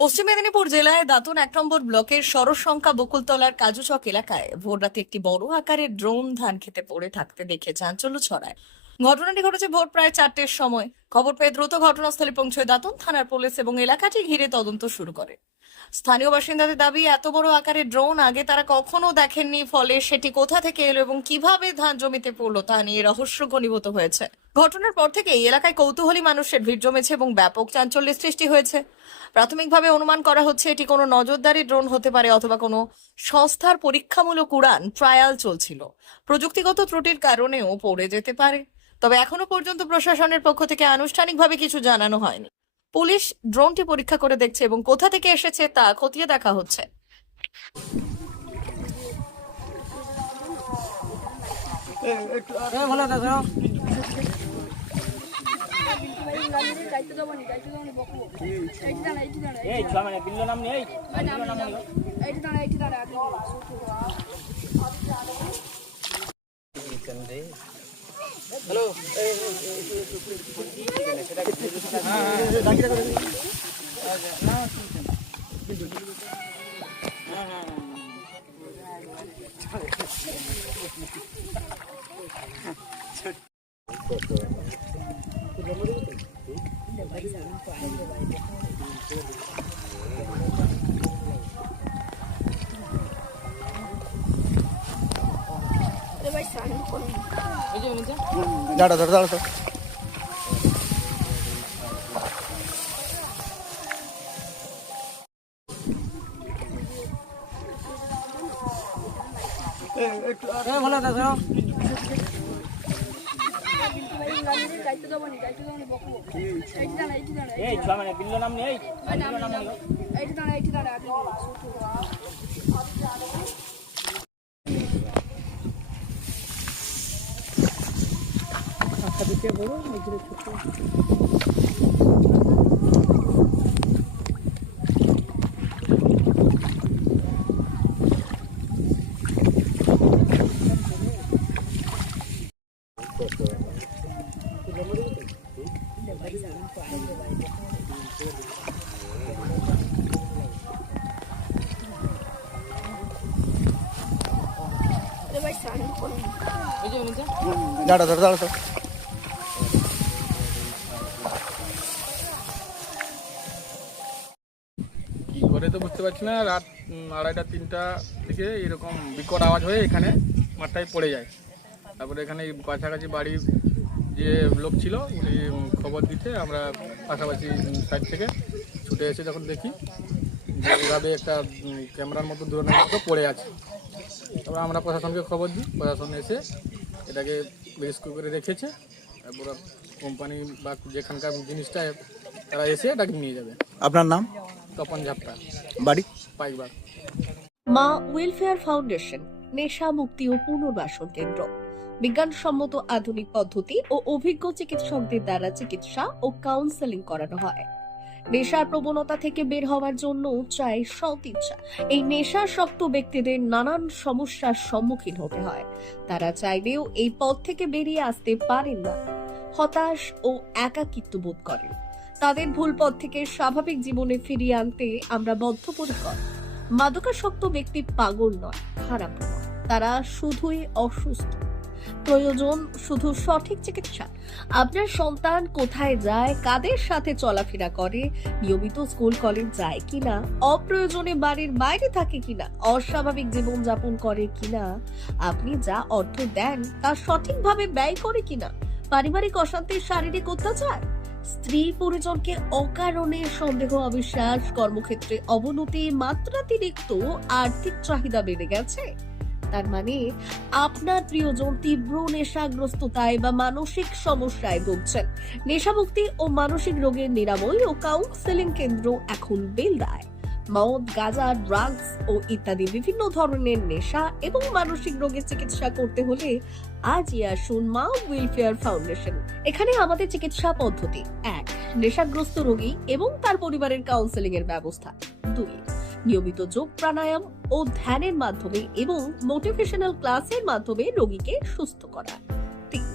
পশ্চিম মেদিনীপুর জেলায় দাঁতন ১ নম্বর ব্লকের সরসংখ্যা বকুলতলার কাজুচক এলাকায় ভোররাতে একটি বড় আকারের ড্রোন ধান খেতে পড়ে থাকতে দেখে চাঞ্চল্য ছড়ায়। ঘটনাটি ঘটেছে ভোর প্রায় 4টের সময়। খবর পেয়ে দ্রুত ঘটনাস্থলে পৌঁছয় দাঁতন থানার পুলিশ এবং এলাকাটি ঘিরে তদন্ত শুরু করে। স্থানীয় বাসিন্দাদের দাবি, এত বড় আকারের ড্রোন আগে তারা কখনো দেখেননি, ফলে সেটি কোথা থেকে এলো এবং কিভাবে ধান জমিতে পড়লো তা নিয়ে রহস্য ঘনীভূত হয়েছে। ঘটনার পর থেকে এই এলাকায় কৌতূহলী মানুষের ভিড় জমেছে এবং ব্যাপক চাঞ্চল্যের সৃষ্টি হয়েছে। প্রাথমিকভাবে অনুমান করা হচ্ছে এটি কোনো নজরদারি ড্রোন হতে পারে অথবা কোনো সংস্থার পরীক্ষামূলক উড়ান ট্রায়াল চলছিল। প্রযুক্তিগত ত্রুটির কারণেও পড়ে যেতে পারে, তবে এখনো পর্যন্ত প্রশাসনের পক্ষ থেকে আনুষ্ঠানিকভাবে কিছু জানানো হয়নি। পুলিশ ড্রোনটি পরীক্ষা করে দেখছে এবং কোথা থেকে এসেছে তা খতিয়ে দেখা হচ্ছে। দাঁড়া দাঁড়া দাঁড়া তো ভালো দাদা দাঁড়া দাঁড়া দাঁড়া তো কি করে তো বুঝতে পারছি না। রাত 2:30-3টা থেকে এরকম বিকট আওয়াজ হয়ে এখানে মাঠটায় পড়ে যায়। তারপরে এখানে কাছাকাছি বাড়ির যে লোক ছিল উনি খবর দিতে আমরা পাশাপাশি সাইড থেকে ছুটে এসে যখন দেখি যে এভাবে একটা ক্যামেরার মতো দূরণের মতো পড়ে আছে। তারপরে আমরা প্রশাসনকে খবর দিই, প্রশাসন এসে এটাকে রেস্কিউ করে রেখেছে। তারপর কোম্পানি বা যেখানকার জিনিসটা তারা এসে এটাকে নিয়ে যাবে। আপনার নাম? তপন ঝাপটা, বাড়ি? পাইকবার। মা ওয়েলফেয়ার ফাউন্ডেশন নেশা মুক্তি ও পুনর্বাসন কেন্দ্র বিজ্ঞানসম্মত আধুনিক পদ্ধতি ও অভিজ্ঞ চিকিৎসকদের দ্বারা চিকিৎসা ও কাউন্সেলিং করানো হয়। নেশার প্রবণতা থেকে বের হওয়ার জন্য চাই সৎ ইচ্ছা। এই নেশাসক্ত ব্যক্তিদের নানান সমস্যার সম্মুখীন হতে হয়। তারা চাইলেও এই পথ থেকে বেরিয়ে আসতে পারেন না, হতাশ ও একাকিত্ব বোধ করেন। তাদের ভুল পথ থেকে স্বাভাবিক জীবনে ফিরিয়ে আনতে আমরা বদ্ধপরিকর। মাদকাসক্ত ব্যক্তি পাগল নয়, খারাপ নয়, তারা শুধুই অসুস্থ। প্রয়োজন শুধু সঠিক চিকিৎসা। আপনার সন্তান কোথায় যায়, কাদের সাথে চলাফেরা করে, নিয়মিত স্কুল কলেজ যায় কিনা, অপ্রয়োজনে বাড়ির বাইরে থাকে কিনা, অস্বাভাবিক জীবনযাপন করে কিনা, আপনি যা অর্থ দেন তা সঠিকভাবে ব্যয় করে কিনা, পারিবারিক অশান্তি, শারীরিক অত্যাচার, স্ত্রী পরিজনকে অকারণে সন্দেহ, অবিশ্বাস, কর্মক্ষেত্রে অবনতি, মাত্রাতিরিক্ত আর্থিক চাহিদা বেড়ে গেছে, তার মানে আপনার প্রিয়জন তীব্র নেশাগ্রস্ততায় বা মানসিক সমস্যায় ভুগছেন। নেশামুক্তি ও মানসিক রোগের নিরাময় ও কাউন্সেলিং কেন্দ্র এখন বেলদায়। মদ, গাঁজা, ড্রাগস ও ইত্যাদি বিভিন্ন ধরনের নেশা এবং মানসিক রোগের চিকিৎসা করতে হলে আজই আসুন মা ওয়েলফেয়ার ফাউন্ডেশন। এখানে আমাদের চিকিৎসা পদ্ধতি: 1. নেশাগ্রস্ত রোগী এবং তার পরিবারের কাউন্সেলিং এর ব্যবস্থা। 2. নিয়মিত যোগ, প্রাণায়াম ও ধ্যানের মাধ্যমে এবং মোটিভেশনাল ক্লাসের মাধ্যমে রোগীকে সুস্থ করা। 3.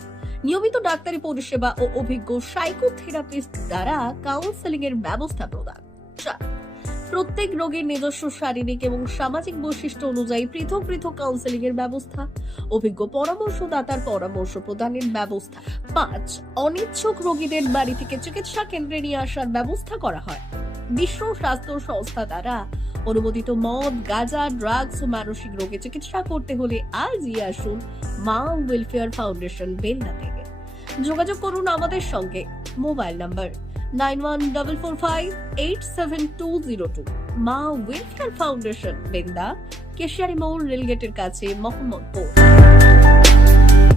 নিয়মিত ডাক্তারি পরিষেবা ও অভিজ্ঞ সাইকোথেরাপিস্ট দ্বারা কাউন্সেলিং এর ব্যবস্থা প্রদান। 4. প্রত্যেক রোগীর নিজস্ব শারীরিক এবং সামাজিক বৈশিষ্ট্য অনুযায়ী পৃথক পৃথক কাউন্সেলিং এর ব্যবস্থা, অভিজ্ঞ পরামর্শদাতার পরামর্শ প্রদানের ব্যবস্থা। 5. অনিচ্ছুক রোগীদের বাড়ি থেকে চিকিৎসা কেন্দ্রে নিয়ে আসার ব্যবস্থা করা হয়। বিশ্ব স্বাস্থ্য সংস্থা দ্বারা অনুমোদিত মদ, গাঁজা, ড্রাগস ও মানসিক রোগে চিকিৎসা করতে হলে আজই আসুন মা ওয়েলফেয়ার ফাউন্ডেশন বেলদা থেকে। যোগাযোগ করুন আমাদের সঙ্গে। Mobile number 9144587202। মা ওয়েলফেয়ার ফাউন্ডেশন বেলদা, কেশিয়ারি মোড়, রেলগেটের কাছে, মোহাম্মদপুর।